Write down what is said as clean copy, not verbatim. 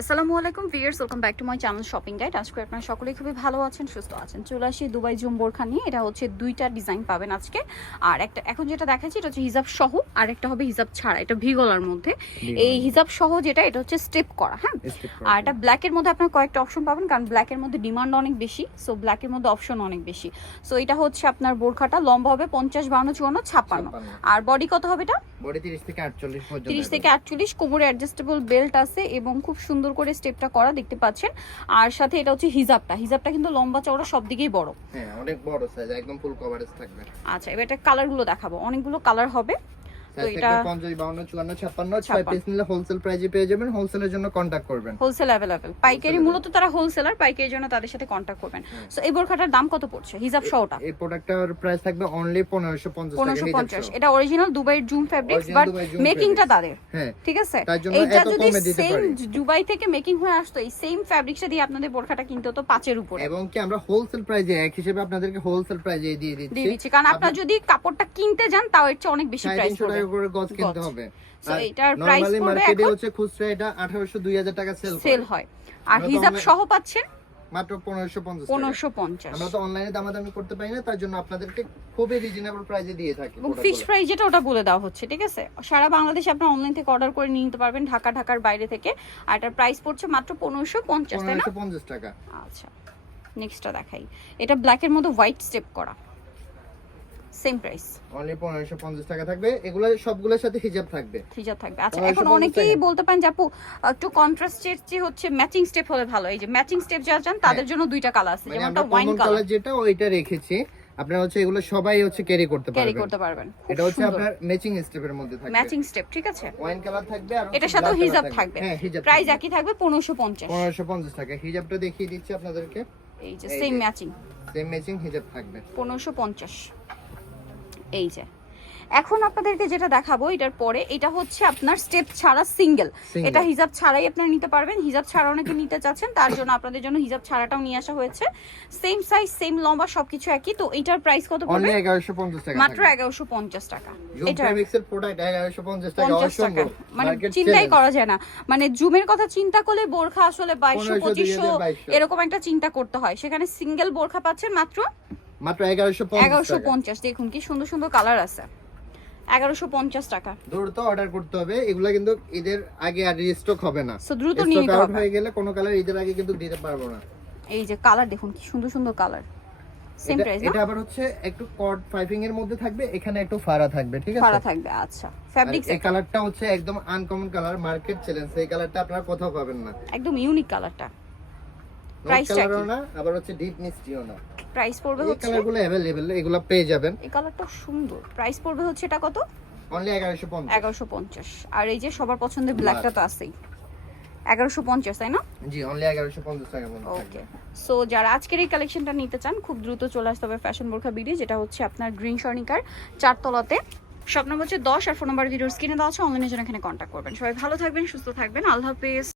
আসসালামু আলাইকুম viewers, welcome back to my channel shopping guide. আজকে আপনারা সকলেই খুবই ভালো আছেন, সুস্থ আছেন। চলে আসি দুবাই জুম বোরখা নিয়ে। এটা হচ্ছে দুইটা ডিজাইন পাবেন আজকে। আর একটা এখন যেটা দেখাচ্ছি এটা হচ্ছে হিজাব সহ, আর একটা হবে হিজাব ছাড়া। এটা ভি গলার মধ্যে। এই হিজাব সহ যেটা, এটা হচ্ছে স্টেপ করা। হ্যাঁ, আর এটা ব্ল্যাকের মধ্যে আপনার কয়েকটা অপশন পাবেন, কারণ ব্ল্যাকের মধ্যে ডিমান্ড অনেক বেশি, সো ব্ল্যাকের মধ্যে অপশন অনেক বেশি। সো এটা হচ্ছে আপনার বোরখাটা লম্বা হবে 50, 52, 54, 56। আর বডি কত হবে এটা? বডি 30 থেকে 48 পর্যন্ত। 30 থেকে 48, কোমরে অ্যাডজাস্টেবল বেল্ট আছে এবং খুব সুন্দর করে স্টেপটা করা দেখতে পাচ্ছেন। আর সাথে এটা হচ্ছে হিজাবটা কিন্তু লম্বা চওড়া সব দিকেই বড়। হ্যাঁ, অনেক বড় সাইজ, একদম ফুল কভারেজ থাকবে। আচ্ছা, এবার এটা কালারগুলো দেখাবো। অনেকগুলো কালার হবে। তো এটা 50, 52, 54, 56 6 পিস নিলে হোলসেল প্রাইসে পেয়ে যাবেন। হোলসেলের জন্য কন্টাক্ট করবেন। Wholesale available. পাইকারি মূলত তারা হোলসেলার, পাইকারির জন্য তাদের সাথে কন্টাক্ট করবেন। সো এই বোরখাটার দাম কত পড়ছে হিজাব সহটা? এই প্রোডাক্টটার প্রাইস থাকবে অনলি 1550 টাকা। 1550। এটা অরিজিনাল দুবাইয়ের জুম ফেব্রিক্স, বাট মেকিংটা তাদের। হ্যাঁ, ঠিক আছে। এইটা যদি সেম দুবাই থেকে মেকিং হয়ে আসতো, এই সেম ফেব্রিক্সটা দিয়ে আপনাদের বোরখাটা কিনতে হতো 5 এর উপরে। এবং কি আমরা হোলসেল প্রাইসে এক হিসেবে আপনাদেরকে হোলসেল প্রাইসে দিয়ে দিচ্ছি। কারণ আপনারা যদি কাপড়টা কিনতে যান তাও এর চেয়ে অনেক বেশি প্রাইস পড়বে। 350 টাকা করে গজ কিনতে হবে। সো এটার প্রাইস পড়বে মার্কেটে এখন হচ্ছে খুচরা এটা 1800 2000 টাকা সেল হয়। আর হিজাব সহ পাচ্ছেন মাত্র 1550 টাকা। 1550। আমরা তো অনলাইনে দামাদামি করতে পারি না, তার জন্য আপনাদেরকে খুবই রিজনেবল প্রাইসে দিয়ে থাকি। এবং ফিক্সড প্রাইস যেটা ওটা বলে দেওয়া হচ্ছে, ঠিক আছে। সারা বাংলাদেশে আপনি অনলাইন থেকে অর্ডার করে নিয়ে নিতে পারবেন, ঢাকার বাইরে থেকে। আর এটার প্রাইস পড়ছে মাত্র 1550, তাই না? 1550 টাকা। আচ্ছা, নেক্সটটা দেখাই। এটা ব্ল্যাকের মধ্যে হোয়াইট স্টেপ করা, সেম প্রাইস অনলি 1550 টাকা থাকবে। এগুলো সবগুলোর সাথে হিজাব থাকবে। হিজাব থাকবে। আচ্ছা, এখন অনেকেই বলতে পারেন যে আপু একটু কন্ট্রাস্টের যে হচ্ছে ম্যাচিং স্টেপ হলে ভালো। এই যে ম্যাচিং স্টেপ যারা চান তাদের জন্য দুইটা কালার আছে, যেমনটা ওয়াইন কালার যেটা ওইটা রেখেছি। আপনারা হচ্ছে এগুলো সবাই হচ্ছে ক্যারি করতে পারবেন। এটা হচ্ছে আপনার ম্যাচিং স্টেপের মধ্যে থাকবে। ম্যাচিং স্টেপ, ঠিক আছে। ওয়াইন কালার থাকবে আর এটার সাথে হিজাব থাকবে। হ্যাঁ, হিজাব প্রাইস একই থাকবে 1550। 1550 টাকা। হিজাবটা দেখিয়ে দিচ্ছি আপনাদেরকে। এই যে সেম ম্যাচিং হিজাব থাকবে 1550। এই যে এখন আপনাদেরকে যেটা দেখাবো এটার পরে, এটা হচ্ছে আপনার স্টেপ ছাড়া সিঙ্গেল। এটা হিজাব ছাড়াই আপনারা নিতে পারবেন। হিজাব ছাড়া অনেকে নিতে চাচ্ছেন, তার জন্য আপনাদের জন্য হিজাব ছাড়াটাও নিয়ে আসা হয়েছে। সেম সাইজ, সেম লম্বা, সবকিছু একই। তো এটার প্রাইস কত পড়বে? অনলি 1150 টাকা। মাত্র 1150 টাকা। এটা ফেব্রিক্সের প্রোডাক্ট 1150 টাকা। অসম্ভব, মানে চিন্তাই করা যায় না। মানে জুমের কথা চিন্তা করলে বোরখা আসলে 2200 2500 এরকম একটা চিন্তা করতে হয়। সেখানে সিঙ্গেল বোরখা পাচ্ছেন মাত্র 1150। দেখুন কি সুন্দর সুন্দর কালার আছে। 1150 টাকা। দ্রুত অর্ডার করতে হবে। এগুলা কিন্তু ঈদের আগে আর রিস্টক হবে না। সো দ্রুত নিয়ে নিতে হবে। হয়ে গেলে কোন কালার ঈদের আগে কিন্তু দিতে পারবো না। এই যে কালার দেখুন কি সুন্দর সুন্দর কালার। সেম প্রাইস না? এটা আবার হচ্ছে একটু কট পাইপিং এর মধ্যে থাকবে, এখানে একটু ফাড়া থাকবে, ঠিক আছে? ফাড়া থাকবে। আচ্ছা, ফেব্রিক্স এই কালারটা হচ্ছে একদম আনকমন কালার, মার্কেট চ্যালেঞ্জ। এই কালারটা আপনারা কোথাও পাবেন না। একদম ইউনিক কালারটা। প্রাইসটা কি? না আবার হচ্ছে ডিপ মিষ্টিও না। প্রাইস পড়বে হচ্ছে, এই কালারগুলো अवेलेबल, এগুলো পেয়ে যাবেন। এই কালারটা সুন্দর। প্রাইস পড়বে হচ্ছে এটা কত? অনলি 1150। 1150। আর এই যে সবার পছন্দের ব্ল্যাকটা তো আছেই। 1150, তাই না? জি, অনলি 1150 টাকা মধ্যে। ওকে। সো যারা আজকের এই কালেকশনটা নিতে চান, খুব দ্রুত চলে আসতে হবে ফ্যাশন বোরখা বিডি, যেটা হচ্ছে আপনার গ্রিন স্বর্ণিকার 4 তলাতে। শপ নম্বর হচ্ছে 10 আর ফোন নাম্বার ভিডিওর স্ক্রিনে দেওয়া আছে। অনলাইনের জন্য এখানে কন্ট্যাক্ট করবেন। সবাই ভালো থাকবেন, সুস্থ থাকবেন। আল্লাহ হাফেজ।